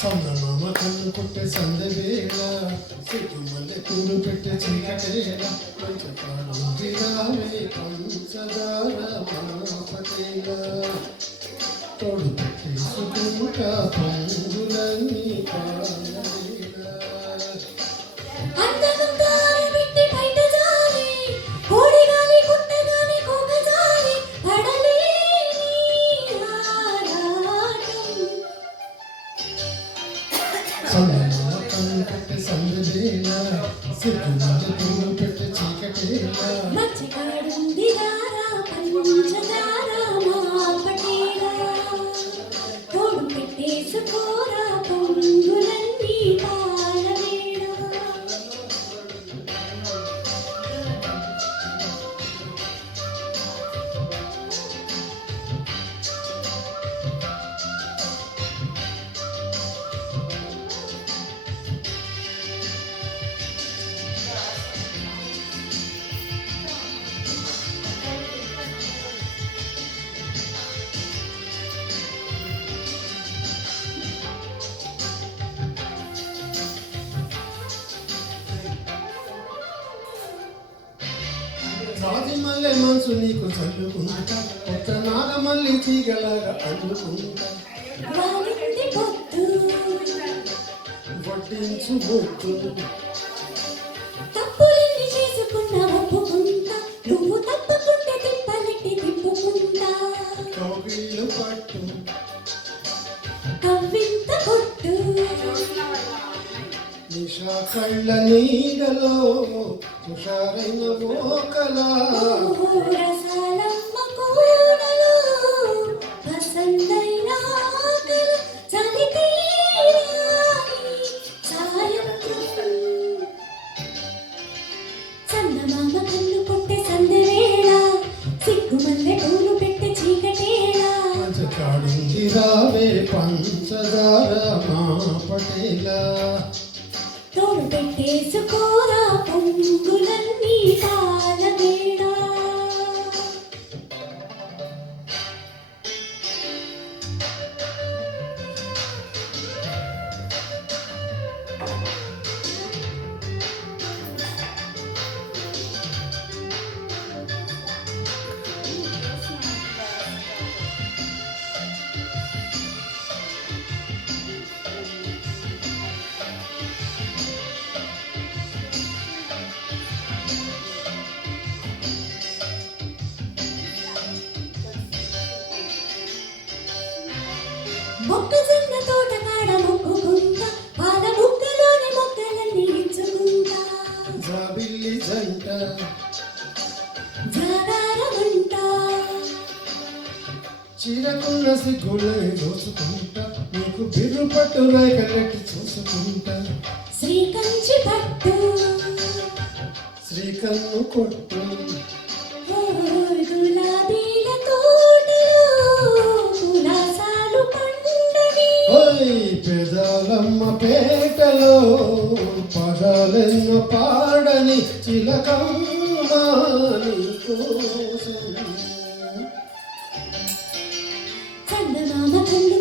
చందమామ కన్ను కొట్టే సందవేళ సిగ్గుమల్లె పూలు పెట్టే చీకటేళ పంచపాడుందిరావే పంచదార మాపటేళ తోడు పెట్టేసుకుంటా పంగులన్నీ పాలవేళ చందమామ కన్ను కొట్టే సందవేళ సిగ్గుమల్లె పూలు పెట్టే చీకటేళ రాజి మల్లె మనసు నీకు చల్లుకుంటా కొత్త నాగమల్లి తీగలాగా అల్లుకుంటా వడ్డించు బొట్టు తప్పులన్నీ చేసుకున్నా ఒప్పుకుంటా నువ్వు తప్పకుంటే తిప్పలెట్టి తిప్పుకుంటా కౌగిళ్ళు పట్టు కవ్వింత కొట్టు నిషా కళ్ళ నీడలో హుషారైన మోకలా రసాలమ్మ కూడలో పసందైన ఆకలు చలి తీరాలి సాయంత్రం చందమామ కన్ను కొట్టే సందవేళ సిగ్గుమల్లె పూలు పెట్టే చీకటేళ పంచకాడుంది రావే పంచదార మాపటేళ తోడు పెట్టేసుకోరా పొంగులన్నీ పాలవేళ మొక్కజొన్న తోట కాడ మొక్కుకుంటా పాల బుక్కలోని మొక్కలన్నీ ఇచ్చుకుంటా జాబిల్లి జంట జాగారమంట చీరకున్న సిగ్గులని దోచుకుంటా నీకు బిర్రు పట్టు రేఖలెట్టి చూసుకుంటా శ్రీకంచి పట్టు శ్రీకన్ను కొట్టు గులాబీల తోటలో కులాసాలు పండని పెదాలమ్మ పేటలో పదాలెన్న పాడని చిలకమ్మ నీకోసం చందమామ కన్ను